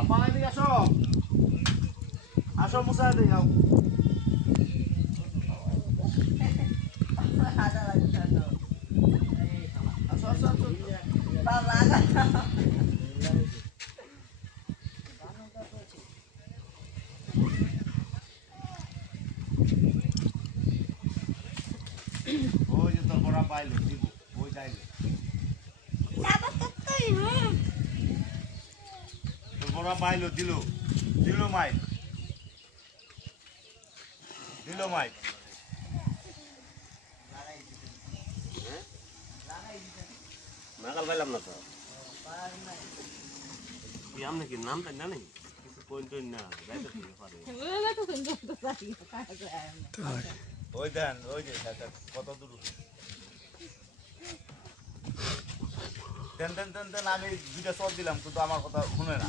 আপা এদিকে আসো, আসো মুসা এদিকে যাও। আসো আসো আসো। ওই যে তোর বড় পাইলো দিব, ওই যাইলো। তোর বড় পাইলো দিল, দিল মাইক, দিল মাইক। নাগাল পাইলাম না তো কি আমনে কি নামটা জানি কিছু পয়েন্ট না যাইতে পারে ওই দেন, ওই যে কত দূর। দেন দেন দেন দেন, আমি দুইটা শট দিলাম কিন্তু আমার কথা শুনে না।